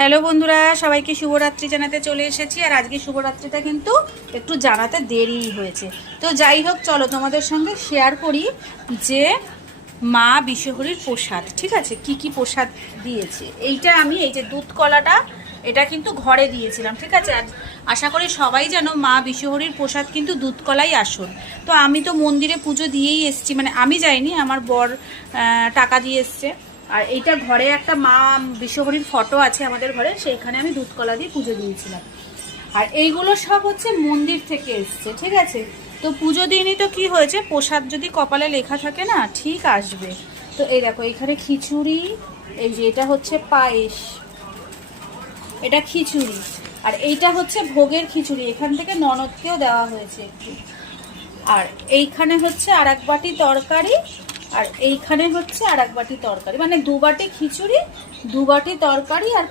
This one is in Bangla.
হ্যালো বন্ধুরা, সবাইকে শুভরাত্রি জানাতে চলে এসেছি। আর আজকে শুভরাত্রিটা কিন্তু একটু জানাতে দেরি হয়েছে। তো যাই হোক, চলো তোমাদের সঙ্গে শেয়ার করি যে মা বিশ্বহরীর প্রসাদ, ঠিক আছে, কি কি প্রসাদ দিয়েছে। এইটা আমি এই যে দুধ কলাটা, এটা কিন্তু ঘরে দিয়েছিলাম, ঠিক আছে। আর আশা করি সবাই জানো মা বিশ্বহরীর প্রসাদ কিন্তু দুধ কলাই আসল। তো আমি তো মন্দিরে পুজো দিয়েই এসেছি, মানে আমি যাইনি, আমার বর টাকা দিয়ে এসছে। আর এইটা ঘরে একটা মা বিশ্বহরীর ফটো আছে আমাদের ঘরে, সেইখানে আমি দুধ কলা দিয়ে পুজো দিয়েছিলাম। আর এইগুলো সব হচ্ছে মন্দির থেকে এসছে, ঠিক আছে। তো পুজো দিনই তো কি হয়েছে, প্রসাদ যদি কপালে লেখা থাকে না, ঠিক আসবে। তো এই দেখো, এখানে খিচুড়ি, এই যে এটা হচ্ছে পায়েস, এটা খিচুড়ি। আর এইটা হচ্ছে ভোগের খিচুড়ি, এখান থেকে ননদকেও দেওয়া হয়েছে একটু। আর এইখানে হচ্ছে আর এক বাটি তরকারি, আর এইখানে হচ্ছে আর এক বাটি তরকারি, মানে দু বাটি খিচুড়ি, দু বাটি তরকারি, আর